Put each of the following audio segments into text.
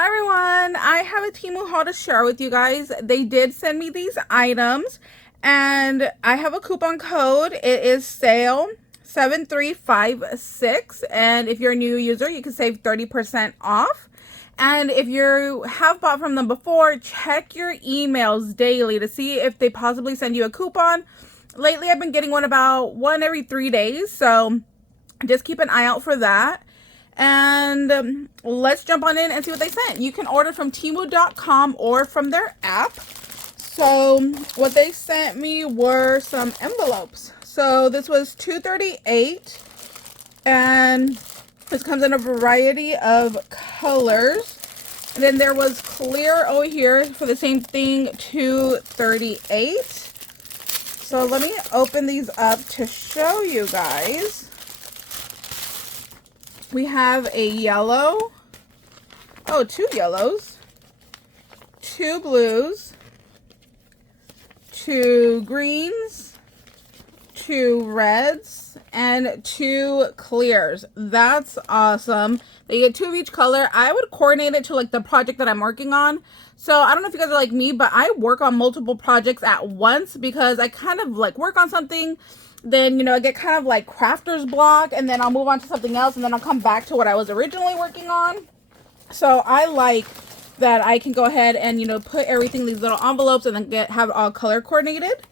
Hi everyone, I have a Temu haul to share with you guys. They did send me these items and I have a coupon code. It is sale7356, and if you're a new user you can save 30% off. And if you have bought from them before, check your emails daily to see if they possibly send you a coupon. Lately I've been getting one every 3 days, so just keep an eye out for that. And let's jump on in and see what they sent. You can order from Temu.com or from their app. So what they sent me were some envelopes. So this was $2.38, and this comes in a variety of colors. And then there was clear over here for the same thing, $2.38. So let me open these up to show you guys. We have a yellow, two yellows, 2 blues, 2 greens, 2 reds, and 2 clears. That's awesome. They get 2 of each color. I would coordinate it to like the project that I'm working on. So I don't know if you guys are like me, but I work on multiple projects at once because I kind of like work on something, then, you know, I get kind of like crafter's block, and then I'll move on to something else, and then I'll come back to what I was originally working on. So I like that I can go ahead and, you know, put everything in these little envelopes and then have it all color coordinated.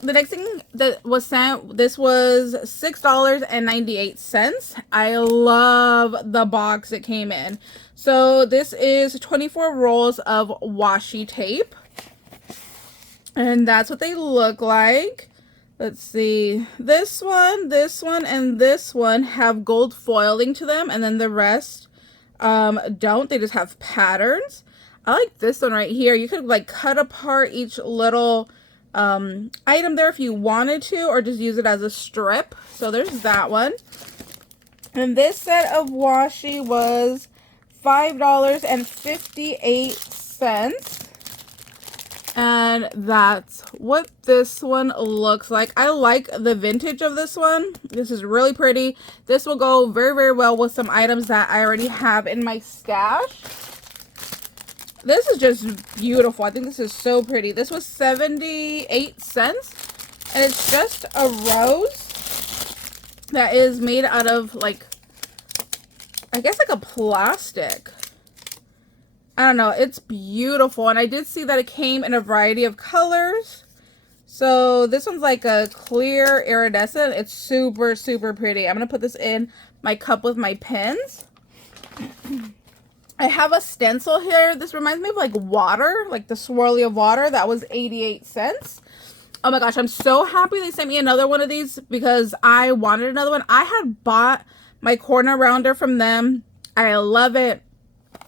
The next thing that was sent, this was $6.98. I love the box it came in. So this is 24 rolls of washi tape, and that's what they look like. Let's see, this one, and this one have gold foiling to them, and then the rest don't. They just have patterns. I like this one right here. You could like cut apart each little item there if you wanted to, or just use it as a strip. So there's that one. And this set of washi was $5.58. And that's what this one looks like. I like the vintage of this one. This is really pretty. This will go very, very well with some items that I already have in my stash. This is just beautiful. I think this is so pretty. This was 78 cents. And it's just a rose that is made out of like, I guess like a plastic. I don't know, it's beautiful. And I did see that it came in a variety of colors. So this one's like a clear iridescent. It's super, super pretty. I'm going to put this in my cup with my pins. I have a stencil here. This reminds me of like water, like the swirly of water. That was 88 cents. Oh my gosh, I'm so happy they sent me another one of these because I wanted another one. I had bought my corner rounder from them. I love it.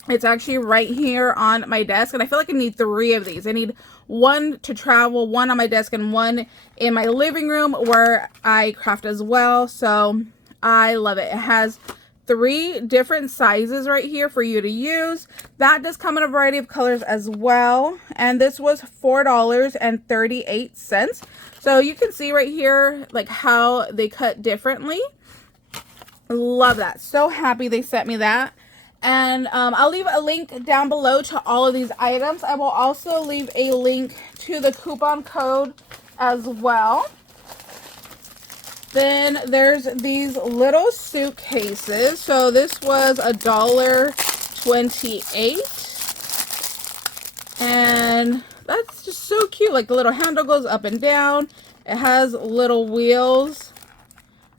It's actually right here on my desk, and I feel like I need 3 of these. I need one to travel, one on my desk, and one in my living room where I craft as well. So I love it. It has 3 different sizes right here for you to use. That does come in a variety of colors as well. And this was $4.38. So you can see right here like how they cut differently. Love that. So happy they sent me that. And I'll leave a link down below to all of these items. I will also leave a link to the coupon code as well. Then there's these little suitcases. So this was $1.28. And that's just so cute. Like the little handle goes up and down. It has little wheels.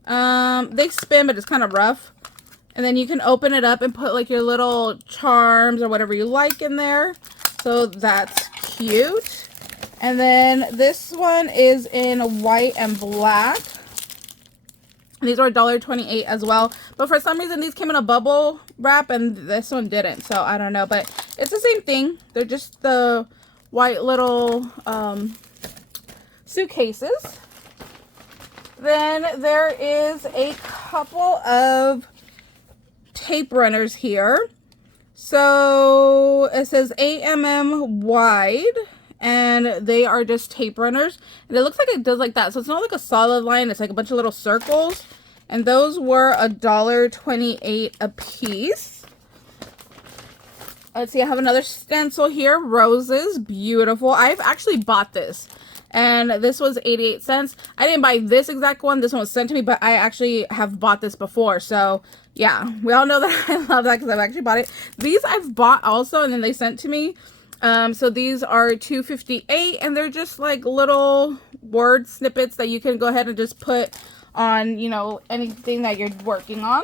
They spin, but it's kind of rough. And then you can open it up and put like your little charms or whatever you like in there. So that's cute. And then this one is in white and black. These are $1.28 as well. But for some reason these came in a bubble wrap and this one didn't. So I don't know. But it's the same thing. They're just the white little suitcases. Then there is a couple of tape runners here. So it says 8 mm wide, and they are just tape runners, and it looks like it does like that. So it's not like a solid line, it's like a bunch of little circles, and those were $1.28 a piece. Let's see, I have another stencil here. Roses, beautiful. I've actually bought this. And this was 88 cents. I didn't buy this exact one. This one was sent to me, but I actually have bought this before. So, yeah, we all know that I love that because I've actually bought it. These I've bought also, and then they sent to me. So these are $2.58, and they're just like little word snippets that you can go ahead and just put on, you know, anything that you're working on.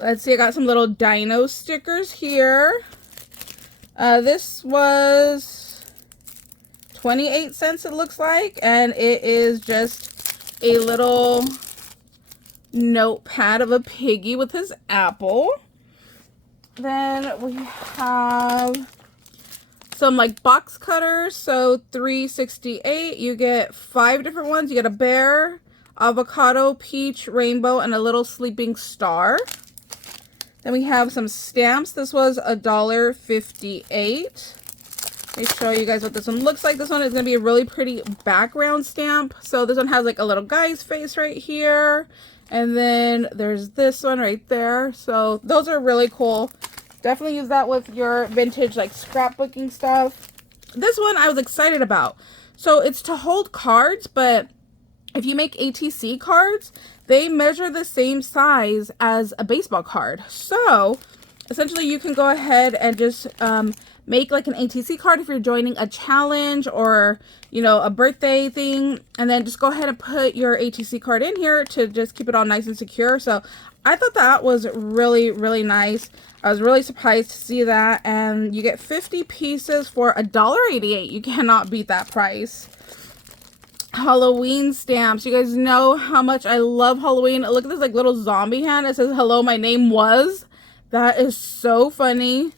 Let's see, I got some little dino stickers here. This was 28 cents, it looks like, and it is just a little notepad of a piggy with his apple. Then we have some like box cutters, so $3.68. You get 5 different ones. You get a bear, avocado, peach, rainbow, and a little sleeping star. Then we have some stamps. This was $1.58. Let me show you guys what this one looks like. This one is going to be a really pretty background stamp. So this one has like a little guy's face right here. And then there's this one right there. So those are really cool. Definitely use that with your vintage like scrapbooking stuff. This one I was excited about. So it's to hold cards, but if you make ATC cards, they measure the same size as a baseball card. So essentially you can go ahead and just make like an ATC card if you're joining a challenge or, you know, a birthday thing, and then just go ahead and put your ATC card in here to just keep it all nice and secure. So I thought that was really, really nice. I was really surprised to see that, and you get 50 pieces for $1.88. You cannot beat that price. Halloween stamps. You guys know how much I love Halloween. Look at this like little zombie hand. It says, "Hello, my name was." That is so funny.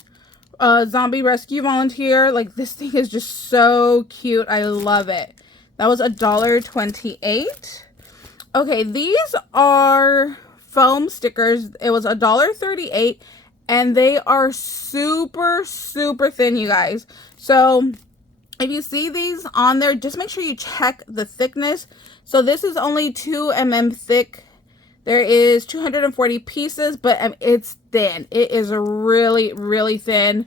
Zombie rescue volunteer. Like, this thing is just so cute. I love it. That was $1.28. Okay, these are foam stickers. It was $1.38, and they are super, super thin, you guys. So if you see these on there, just make sure you check the thickness. So this is only 2 mm thick. There is 240 pieces, but it's thin. It is really, really thin.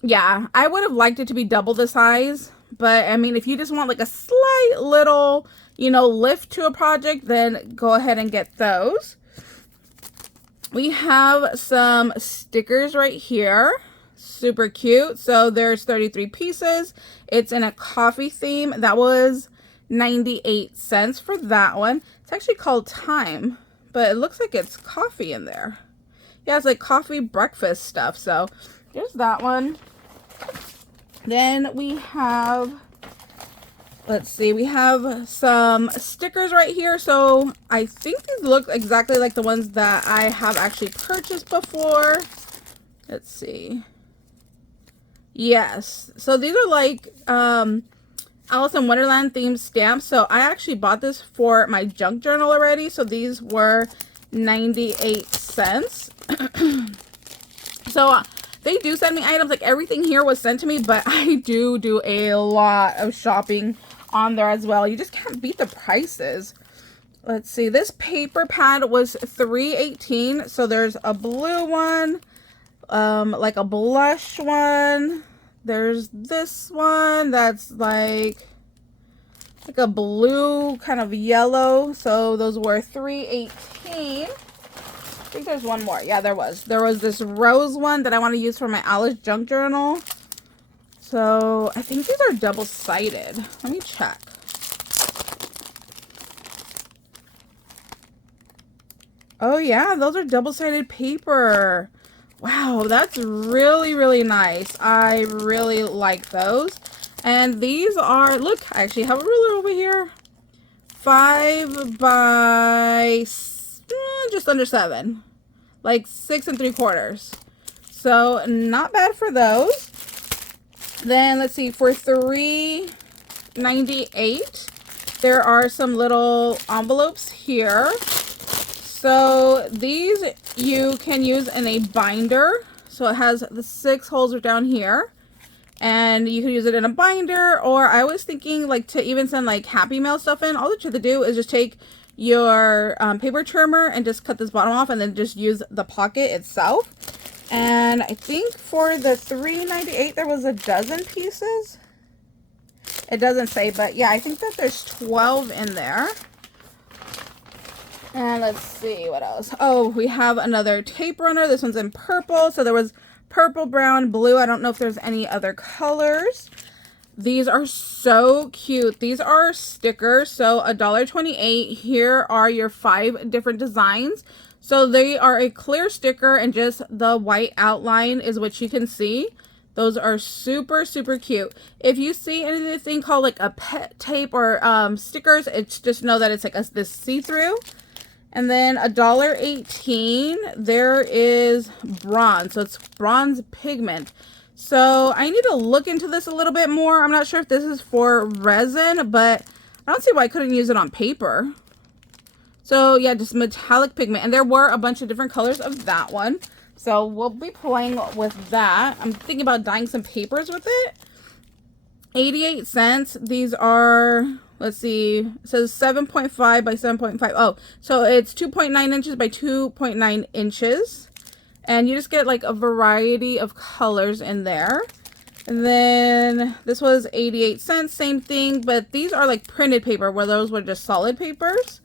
Yeah, I would have liked it to be double the size. But, I mean, if you just want like a slight little, you know, lift to a project, then go ahead and get those. We have some stickers right here. Super cute. So, there's 33 pieces. It's in a coffee theme. That was 98 cents for that one. It's actually called Time, but it looks like it's coffee in there. Yeah, it's like coffee breakfast stuff. So there's that one. Then we have, let's see, we have some stickers right here. So I think these look exactly like the ones that I have actually purchased before. Let's see. Yes. So these are like Alice in Wonderland themed stamps. So I actually bought this for my junk journal already. So these were 98 cents. So they do send me items. Like, everything here was sent to me, but I do a lot of shopping on there as well. You just can't beat the prices. Let's see. This paper pad was $3.18. So there's a blue one, like a blush one. There's this one that's like a blue kind of yellow. So those were $3.18. I think there's one more. Yeah, there was this rose one that I want to use for my Alice junk journal. So I think these are double-sided. Let me check. Oh yeah, those are double-sided paper. Wow, that's really, really nice. I really like those. And these are, look, I actually have a ruler over here. 5 by just under 7. Like 6 3/4. So not bad for those. Then let's see, for $3.98, there are some little envelopes here. So these you can use in a binder. So it has the 6 holes down here. And you can use it in a binder, or I was thinking like to even send like Happy Mail stuff in. All that you have to do is just take your paper trimmer and just cut this bottom off, and then just use the pocket itself. And I think for the $3.98 there was a dozen pieces. It doesn't say, but yeah, I think that there's 12 in there. And let's see what else. Oh, we have another tape runner. This one's in purple. So there was purple, brown, blue. I don't know if there's any other colors. These are so cute. These are stickers. So $1.28. Here are your 5 different designs. So they are a clear sticker and just the white outline is what you can see. Those are super, super cute. If you see anything called like a pet tape or stickers, it's just know that it's like this see-through. And then $1.18, there is bronze. So it's bronze pigment. So I need to look into this a little bit more. I'm not sure if this is for resin, but I don't see why I couldn't use it on paper. So yeah, just metallic pigment. And there were a bunch of different colors of that one. So we'll be playing with that. I'm thinking about dyeing some papers with it. 88 cents. These are, let's see, it says 7.5 by 7.5. Oh, so it's 2.9 inches by 2.9 inches. And you just get like a variety of colors in there. And then this was 88 cents, same thing, but these are like printed paper where those were just solid papers.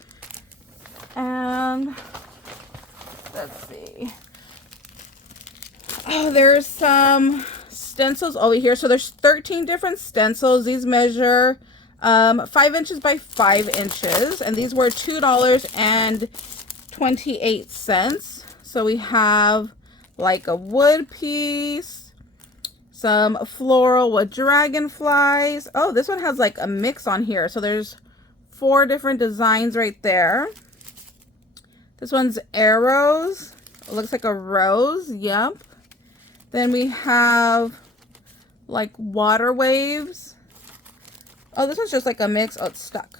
And let's see. Oh, there's some stencils over here. So there's 13 different stencils. These measure 5 inches by 5 inches. And these were $2.28. So we have like a wood piece, some floral with dragonflies. Oh, this one has like a mix on here. So there's 4 different designs right there. This one's arrows. It looks like a rose. Yep. Then we have like water waves. Oh, this one's just like a mix. Oh, it's stuck.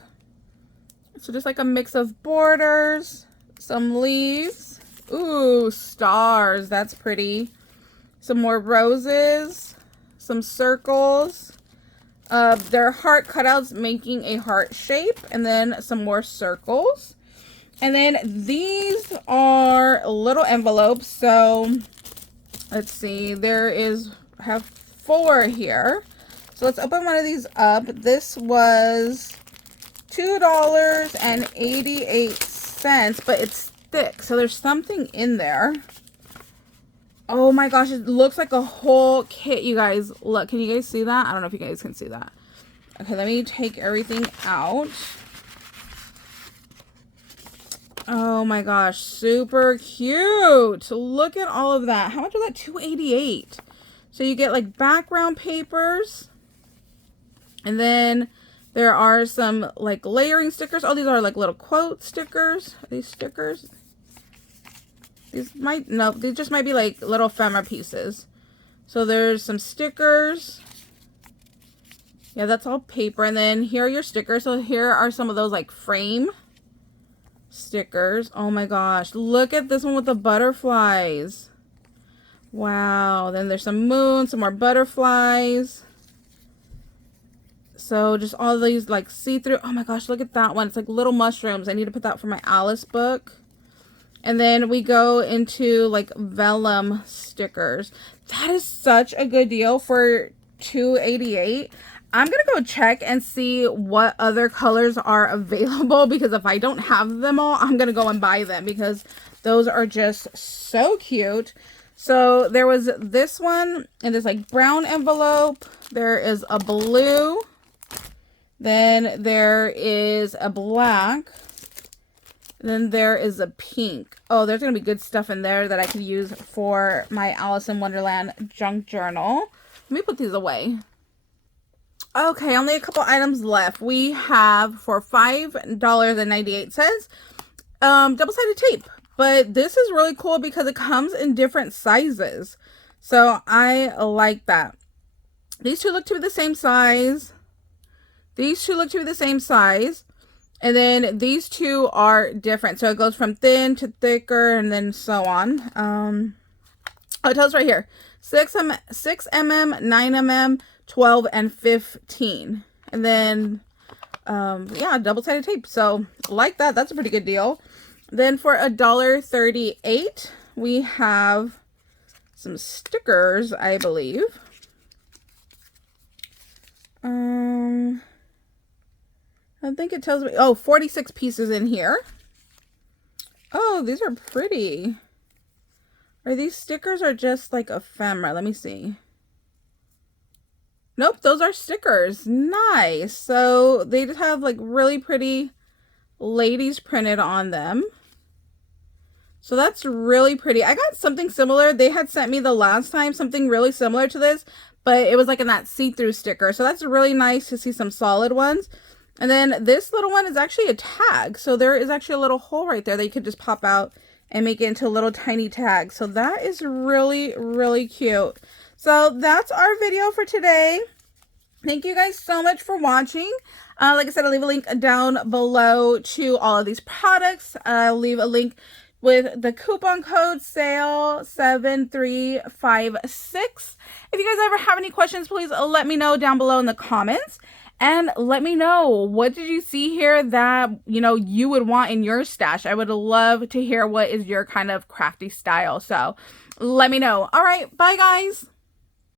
So just like a mix of borders, some leaves. Ooh, stars. That's pretty. Some more roses, some circles. They're heart cutouts making a heart shape, and then some more circles. And then these are little envelopes. So let's see, I have 4 here. So let's open one of these up. This was $2.88, but it's thick. So there's something in there. Oh my gosh, it looks like a whole kit, you guys. Look, can you guys see that? I don't know if you guys can see that. Okay, let me take everything out. Oh my gosh, super cute. Look at all of that. How much was that? $2.88. So you get like background papers. And then there are some like layering stickers. Oh, these are like little quote stickers. Are these stickers? These just might be like little ephemera pieces. So there's some stickers. Yeah, that's all paper. And then here are your stickers. So here are some of those like frame stickers. Oh my gosh, look at this one with the butterflies. Wow. Then there's some moon, some more butterflies. So just all these like see-through. Oh my gosh, look at that one. It's like little mushrooms. I need to put that for my Alice book. And then we go into like vellum stickers. That is such a good deal for $2.88. I'm going to go check and see what other colors are available, because if I don't have them all, I'm going to go and buy them because those are just so cute. So there was this one in this like brown envelope. There is a blue. Then there is a black. Then there is a pink. Oh, there's going to be good stuff in there that I could use for my Alice in Wonderland junk journal. Let me put these away. Okay, only a couple items left. We have for $5.98 double-sided tape. But this is really cool because it comes in different sizes. So I like that. These two look to be the same size. These two look to be the same size. And then these two are different. So it goes from thin to thicker and then so on. Oh, it tells right here. 6 mm, 9 mm, 12, and 15. And then, yeah, double-sided tape. So like that. That's a pretty good deal. Then for $1.38, we have some stickers, I believe. I think it tells me, oh, 46 pieces in here. Oh, these are pretty. Are these stickers or just like ephemera? Let me see. Nope, those are stickers. Nice. So they just have like really pretty ladies printed on them. So that's really pretty. I got something similar. They had sent me the last time something really similar to this, but it was like in that see-through sticker. So that's really nice to see some solid ones. And then this little one is actually a tag. So there is actually a little hole right there that you could just pop out and make it into a little tiny tag. So that is really, really cute. So that's our video for today. Thank you guys so much for watching. Like I said, I'll leave a link down below to all of these products. I'll leave a link with the coupon code sale7356. If you guys ever have any questions, please let me know down below in the comments. And let me know, what did you see here that, you know, you would want in your stash? I would love to hear what is your kind of crafty style. So let me know. All right, bye guys.